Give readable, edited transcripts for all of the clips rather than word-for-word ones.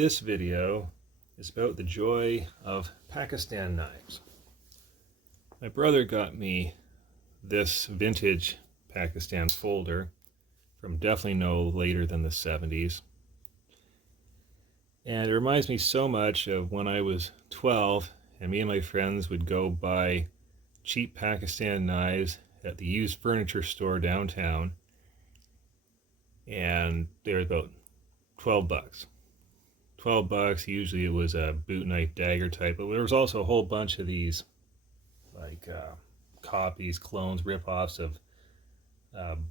This video is about the joy of Pakistan knives. My brother got me this vintage Pakistan folder from definitely no later than the 70s. And it reminds me so much of when I was 12 and me and my friends would go buy cheap Pakistan knives at the used furniture store downtown. And they were about 12 bucks. 12 bucks. Usually it was a boot knife dagger type, but there was also a whole bunch of these like copies, clones, rip-offs of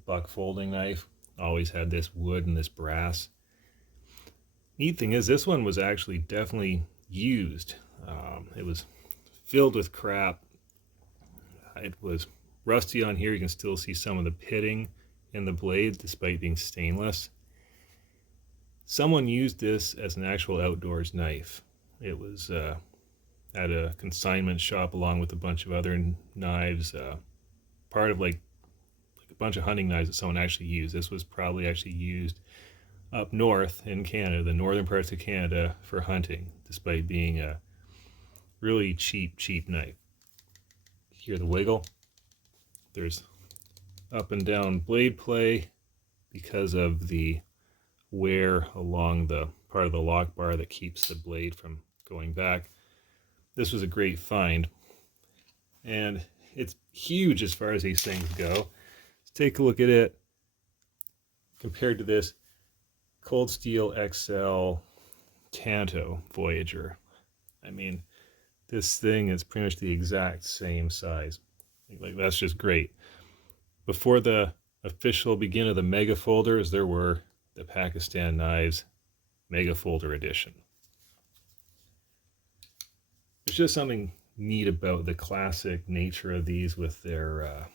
buck folding knife. Always had this wood and this brass. Neat thing is, this one was actually definitely used. It was filled with crap. It was rusty on here. You can still see some of the pitting in the blade despite being stainless. Someone used this as an actual outdoors knife. It was at a consignment shop along with a bunch of other knives, part of like a bunch of hunting knives that someone actually used. This was probably actually used up north in Canada, the northern parts of Canada, for hunting, despite being a really cheap knife. Hear the wiggle? There's up and down blade play because of the wear along the part of the lock bar that keeps the blade from going back. This was a great find, and it's huge as far as these things go. Let's take a look at it compared to this Cold Steel XL Tanto Voyager. I mean, this thing is pretty much the exact same size. Like, that's just great. Before the official begin of the mega folders, there were the Pakistan knives mega folder edition. There's just something neat about the classic nature of these with their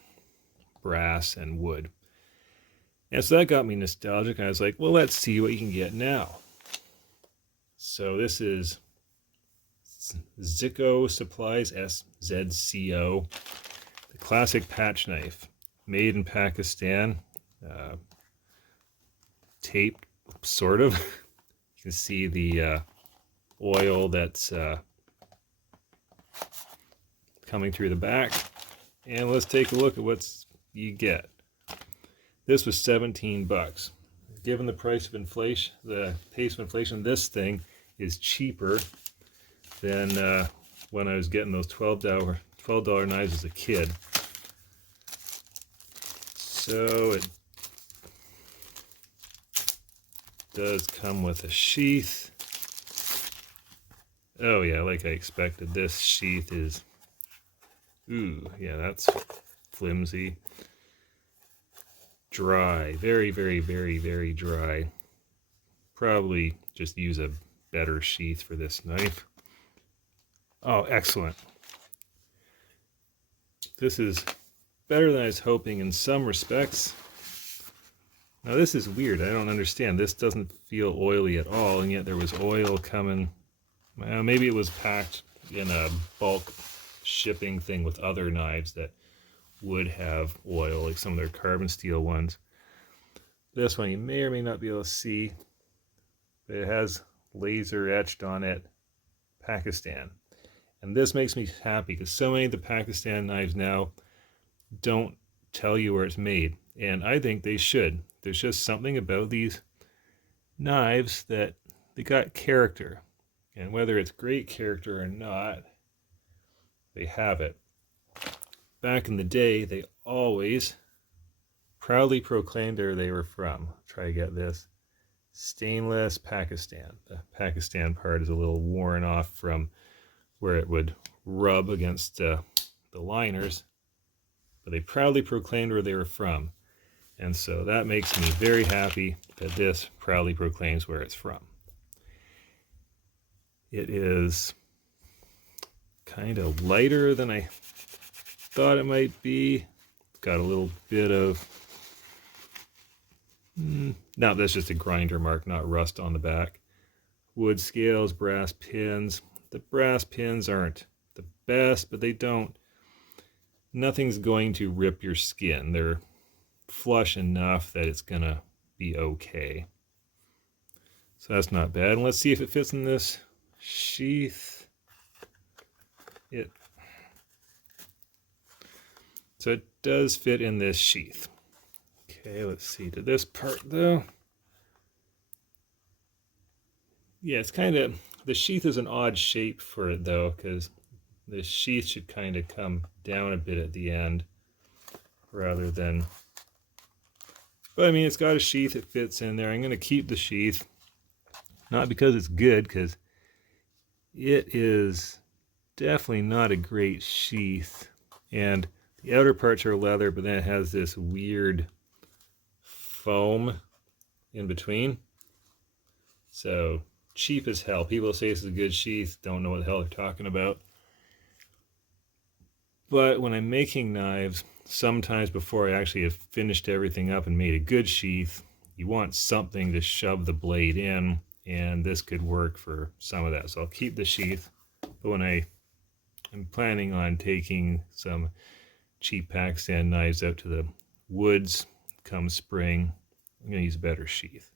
brass and wood. And so that got me nostalgic. I was like, well, let's see what you can get now. So this is Zicco Supplies, SZCO, the classic patch knife, made in Pakistan, taped, sort of. You can see the oil that's coming through the back. And let's take a look at what you get. This was 17 bucks. Given the price of inflation, the pace of inflation, this thing is cheaper than when I was getting those $12 knives as a kid. So it does come with a sheath. Oh yeah, like I expected. This sheath is, ooh, yeah, that's flimsy. Dry, very dry. Probably just use a better sheath for this knife. Oh, excellent. This is better than I was hoping in some respects. Now this is weird. I don't understand. This doesn't feel oily at all, and yet there was oil coming. Well, maybe it was packed in a bulk shipping thing with other knives that would have oil, like some of their carbon steel ones. This one you may or may not be able to see, but it has laser etched on it, Pakistan. And this makes me happy because so many of the Pakistan knives now don't tell you where it's made, and I think they should. There's just something about these knives that they got character, and whether it's great character or not, they have it. Back in the day, they always proudly proclaimed where they were from. Try to get this. Stainless Pakistan. The Pakistan part is a little worn off from where it would rub against the liners, but they proudly proclaimed where they were from. And so that makes me very happy that this proudly proclaims where it's from. It is kind of lighter than I thought it might be. It's got a little bit of, no, that's just a grinder mark, not rust on the back. Wood scales, brass pins. The brass pins aren't the best, but nothing's going to rip your skin. They're flush enough that it's gonna be okay. So that's not bad. And let's see if it fits in this sheath. So it does fit in this sheath. Okay, let's see to this part though. Yeah, it's kind of, the sheath is an odd shape for it though, because the sheath should kind of come down a bit at the end rather than, but I mean, it's got a sheath, it fits in there. I'm going to keep the sheath, not because it's good, because it is definitely not a great sheath. And the outer parts are leather, but then it has this weird foam in between. So cheap as hell. People say this is a good sheath, don't know what the hell they're talking about. But when I'm making knives, sometimes before I actually have finished everything up and made a good sheath, you want something to shove the blade in, and this could work for some of that. So I'll keep the sheath, but when I'm planning on taking some cheap Pakistan knives out to the woods come spring, I'm going to use a better sheath.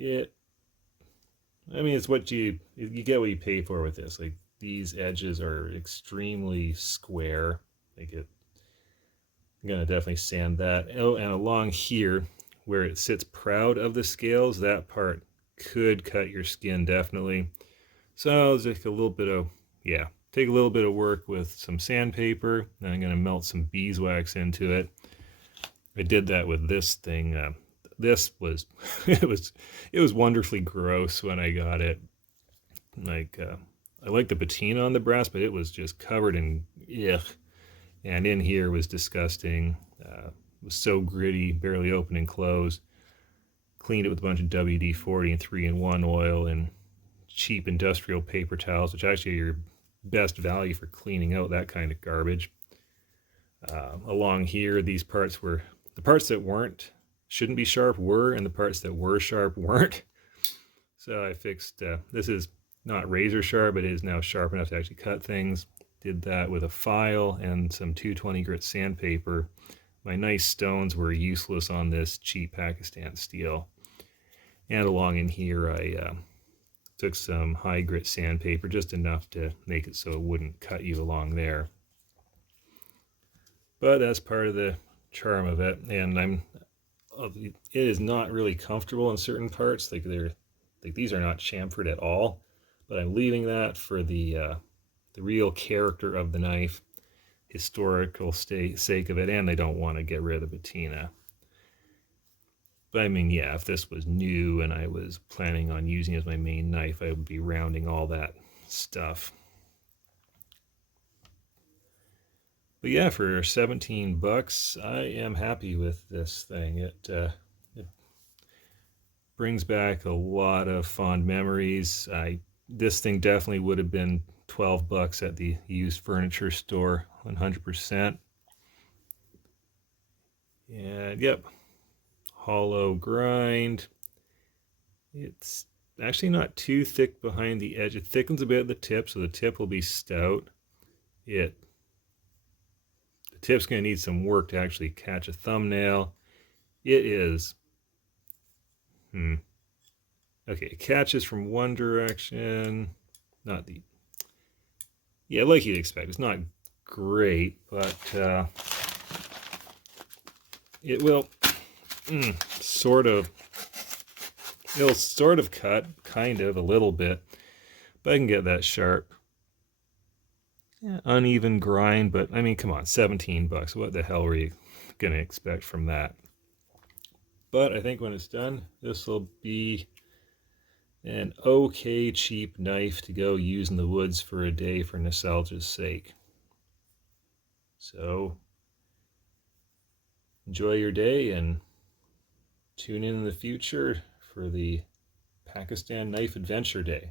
I mean, it's what you get what you pay for with this. Like, these edges are extremely square. I'm gonna definitely sand that. Oh, and along here, where it sits proud of the scales, that part could cut your skin definitely. So I'll take a little bit of, take a little bit of work with some sandpaper, and I'm gonna melt some beeswax into it. I did that with this thing. This was it was wonderfully gross when I got it. Like, I like the patina on the brass, but it was just covered in yuck. And in here was disgusting. It was so gritty, barely open and close. Cleaned it with a bunch of WD-40 and 3-in-1 oil and cheap industrial paper towels, which actually are your best value for cleaning out that kind of garbage. Along here, these parts were, the parts that shouldn't be sharp were, and the parts that were sharp weren't. So I fixed, this is not razor sharp, but it is now sharp enough to actually cut things. Did that with a file and some 220 grit sandpaper. My nice stones were useless on this cheap Pakistan steel. And along in here, I took some high grit sandpaper, just enough to make it so it wouldn't cut you along there. But that's part of the charm of it. And it is not really comfortable in certain parts. Like these are not chamfered at all. But I'm leaving that for the real character of the knife, historical sake of it, and I don't want to get rid of the patina. But I mean, yeah, if this was new and I was planning on using it as my main knife, I would be rounding all that stuff. But yeah, for 17 bucks, I am happy with this thing. It brings back a lot of fond memories. This thing definitely would have been 12 bucks at the used furniture store, 100%. And yep, hollow grind. It's actually not too thick behind the edge. It thickens a bit at the tip, so the tip will be stout. The tip's going to need some work to actually catch a thumbnail. It is, okay, it catches from one direction, not the, yeah, like you'd expect. It's not great, but it will sort of, it'll sort of cut, kind of, a little bit, but I can get that sharp. Yeah, uneven grind, but I mean, come on, 17 bucks. What the hell were you going to expect from that? But I think when it's done, this will be an okay cheap knife to go use in the woods for a day for nostalgia's sake. So enjoy your day and tune in the future for the Pakistan Knife Adventure Day.